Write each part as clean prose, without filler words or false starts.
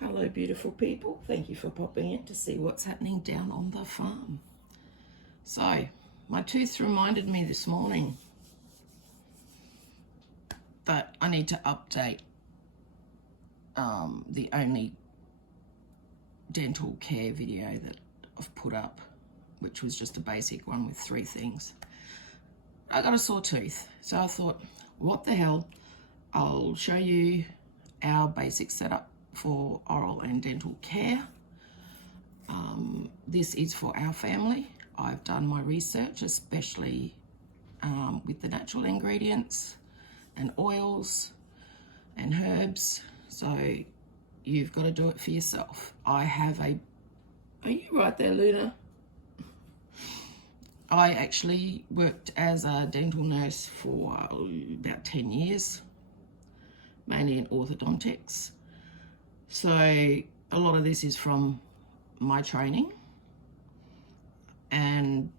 Hello, beautiful people. Thank you for popping in to see what's happening down on the farm. So, my tooth reminded me this morning that I need to update the only dental care video that I've put up, which was just a basic one with 3 things. I got a sore tooth, so I thought, what the hell, I'll show you our basic setup for oral and dental care. This is for our family. I've done my research, especially with the natural ingredients and oils and herbs. So you've got to do it for yourself. I have a... Are you right there, Luna? I actually worked as a dental nurse for about 10 years, mainly in orthodontics. So a lot of this is from my training, and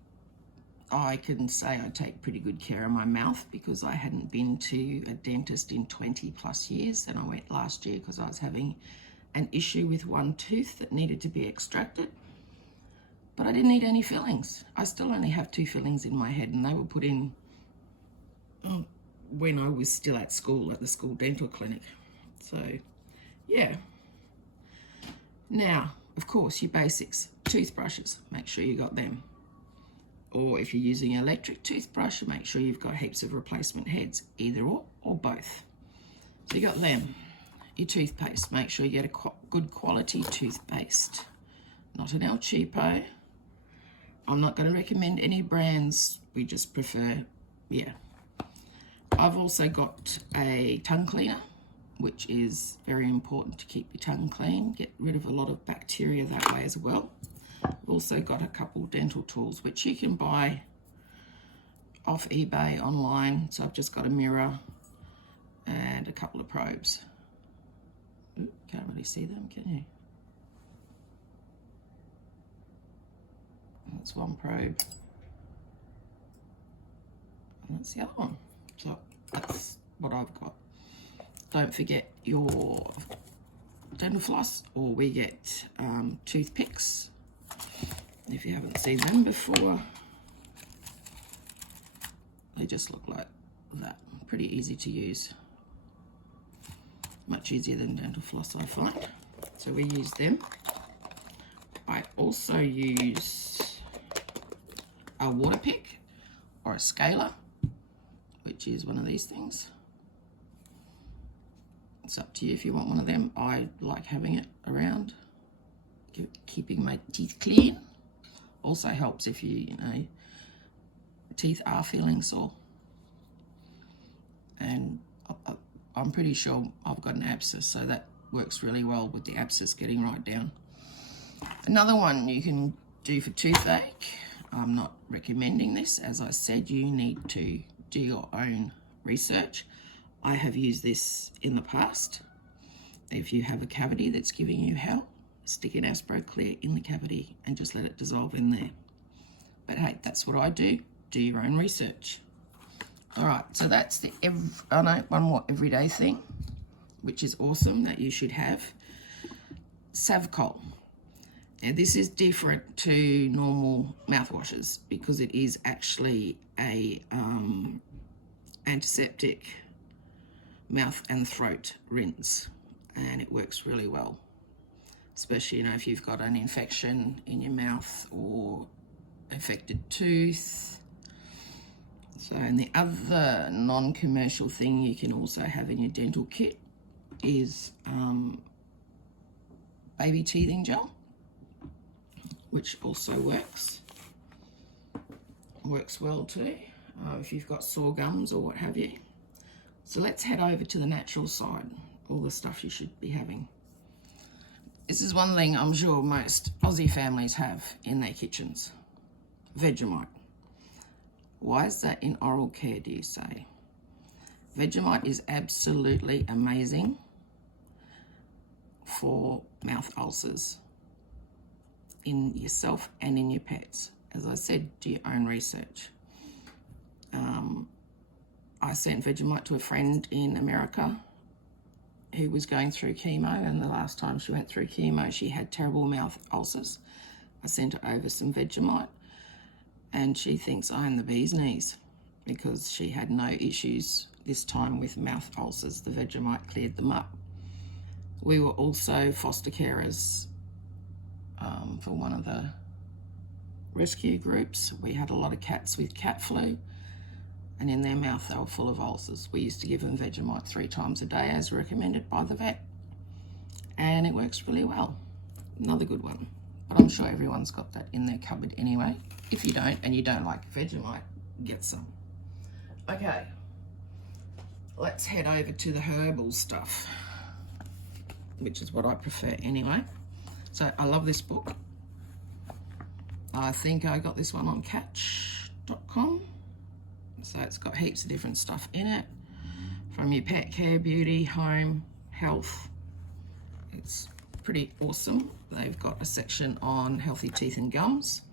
I can say I take pretty good care of my mouth because I hadn't been to a dentist in 20 plus years, and I went last year because I was having an issue with one tooth that needed to be extracted. But I didn't need any fillings. I still only have 2 fillings in my head, and they were put in when I was still at school, at the school dental clinic. So, yeah. Now, of course, your basics. Toothbrushes, make sure you got them. Or if you're using an electric toothbrush, make sure you've got heaps of replacement heads, either or both. So you got them. Your toothpaste, make sure you get a good quality toothpaste. Not an El Cheapo. I'm not going to recommend any brands. We just prefer, yeah. I've also got a tongue cleaner, which is very important to keep your tongue clean. Get rid of a lot of bacteria that way as well. I've also got a couple dental tools, which you can buy off eBay online. So I've just got a mirror and a couple of probes. Ooh, can't really see them, can you? That's one probe, and that's the other one. So that's what I've got. Don't forget your dental floss, or we get toothpicks. If you haven't seen them before, they just look like that. Pretty easy to use. Much easier than dental floss, I find. So we use them. I also use a water pick or a scaler, which is one of these things. It's up to you if you want one of them. I like having it around, keeping my teeth clean. Also helps if you know, teeth are feeling sore. And I'm pretty sure I've got an abscess, so that works really well with the abscess getting right down. Another one you can do for toothache. I'm not recommending this. As I said, you need to do your own research. I have used this in the past. If you have a cavity that's giving you hell, stick an Aspro Clear in the cavity and just let it dissolve in there. But hey, that's what I do. Do your own research. All right, so that's the one more everyday thing, which is awesome that you should have. Savcol. Now this is different to normal mouthwashes because it is actually a antiseptic mouth and throat rinse, and it works really well, especially, you know, if you've got an infection in your mouth or affected tooth. So, and the other non-commercial thing you can also have in your dental kit is baby teething gel, which also works well too, if you've got sore gums or what have you. So let's head over to the natural side, all the stuff you should be having. This is one thing I'm sure most Aussie families have in their kitchens: Vegemite. Why is that in oral care, do you say? Vegemite is absolutely amazing for mouth ulcers in yourself and in your pets. As I said, do your own research. I sent Vegemite to a friend in America who was going through chemo, and the last time she went through chemo, she had terrible mouth ulcers. I sent her over some Vegemite, and she thinks I am the bee's knees because she had no issues this time with mouth ulcers. The Vegemite cleared them up. We were also foster carers for one of the rescue groups. We had a lot of cats with cat flu, and in their mouth they were full of ulcers. We used to give them Vegemite 3 times a day as recommended by the vet, and it works really well. Another good one, but I'm sure everyone's got that in their cupboard anyway. If you don't, and you don't like Vegemite, get some. Okay, let's head over to the herbal stuff, which is what I prefer anyway. So I love this book. I think I got this one on Catch.com. So it's got heaps of different stuff in it, from your pet care, beauty, home, health. It's pretty awesome. They've got a section on healthy teeth and gums.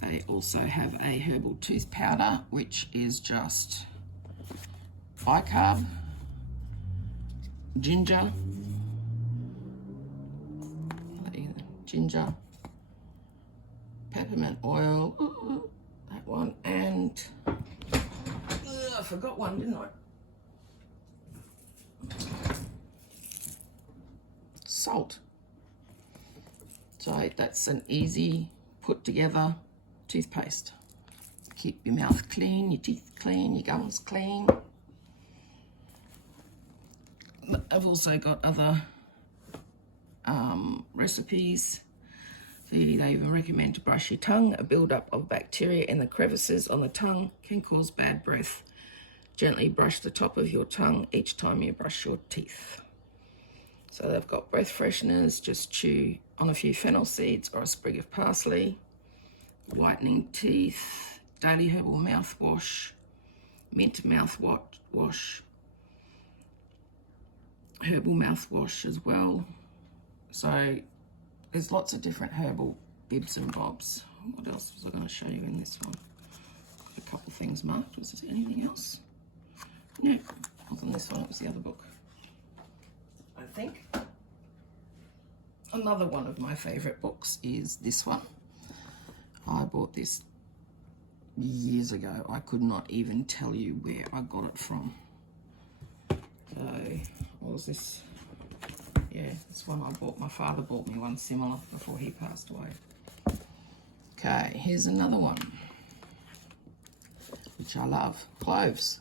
They also have a herbal tooth powder, which is just bicarb, ginger, peppermint oil, that one, and I forgot one, didn't I? Salt. So that's an easy put together toothpaste. Keep your mouth clean, your teeth clean, your gums clean. But I've also got other recipes. They even recommend to brush your tongue. A build-up of bacteria in the crevices on the tongue can cause bad breath. Gently brush the top of your tongue each time you brush your teeth. So they've got breath fresheners, just chew on a few fennel seeds or a sprig of parsley. Whitening teeth, daily herbal mouthwash, mint mouthwash, herbal mouthwash as well. So there's lots of different herbal bibs and bobs. What else was I going to show you in this one? A couple things marked. Was there anything else? No, it wasn't this one. It was the other book, I think. Another one of my favourite books is this one. I bought this years ago. I could not even tell you where I got it from. So, what was this? Yeah, this one I bought. My father bought me one similar before he passed away. Okay, here's another one, which I love. Cloves.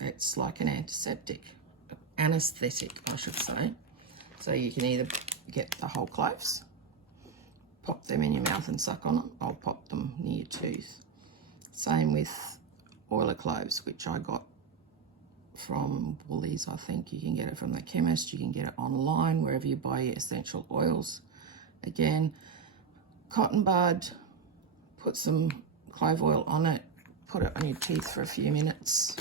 It's like an anesthetic, I should say. So you can either get the whole cloves, pop them in your mouth and suck on them. I'll pop them near your tooth. Same with oil of cloves, which I got from Woolies, I think. You can get it from the chemist. You can get it online, wherever you buy your essential oils. Again, cotton bud, put some clove oil on it, put it on your teeth for a few minutes.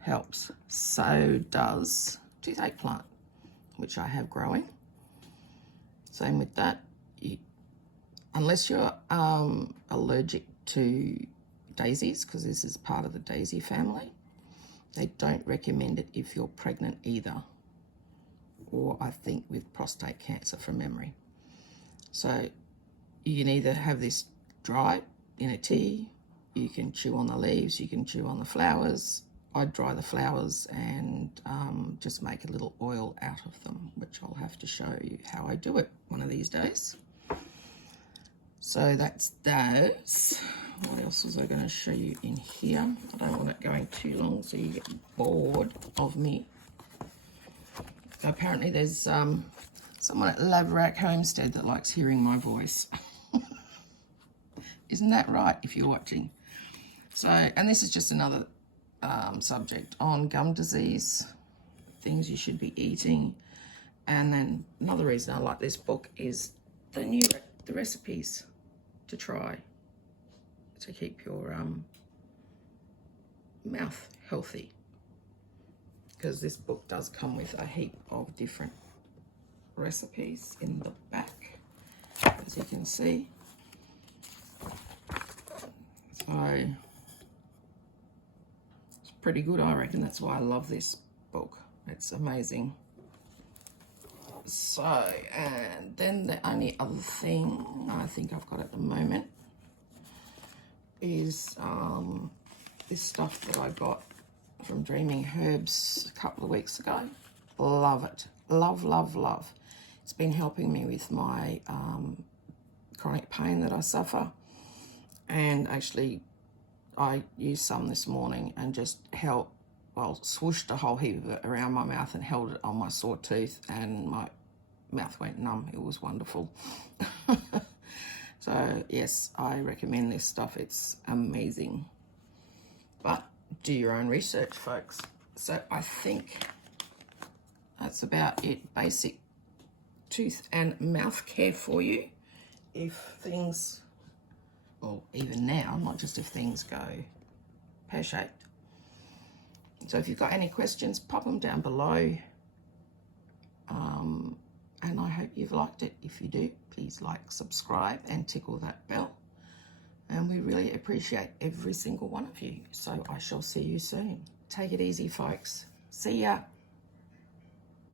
Helps. So does toothache plant, which I have growing. Same with that. Unless you're allergic to daisies, because this is part of the daisy family, they don't recommend it if you're pregnant either, or I think with prostate cancer from memory. So you can either have this dried in a tea, you can chew on the leaves, you can chew on the flowers. I dry the flowers and just make a little oil out of them, which I'll have to show you how I do it one of these days. So that's those. What else was I going to show you in here? I don't want it going too long so you get bored of me. Apparently there's someone at Laverack Homestead that likes hearing my voice. Isn't that right, if you're watching? So, and this is just another subject on gum disease, things you should be eating. And then another reason I like this book is the recipes to try to keep your mouth healthy, because this book does come with a heap of different recipes in the back, as you can see. So it's pretty good, I reckon. That's why I love this book. It's amazing. So, and then the only other thing I think I've got at the moment is this stuff that I got from Dreaming Herbs a couple of weeks ago. Love it. Love, love, love. It's been helping me with my chronic pain that I suffer. And actually, I used some this morning and just swooshed a whole heap of it around my mouth and held it on my sore tooth, and my mouth went numb. It was wonderful. So, yes, I recommend this stuff. It's amazing. But do your own research, folks. So I think that's about it. Basic tooth and mouth care for you. If things, well, even now, not just if things go pear-shaped. So if you've got any questions, pop them down below. And I hope you've liked it. If you do, please like, subscribe, and tickle that bell. And we really appreciate every single one of you. So I shall see you soon. Take it easy, folks. See ya.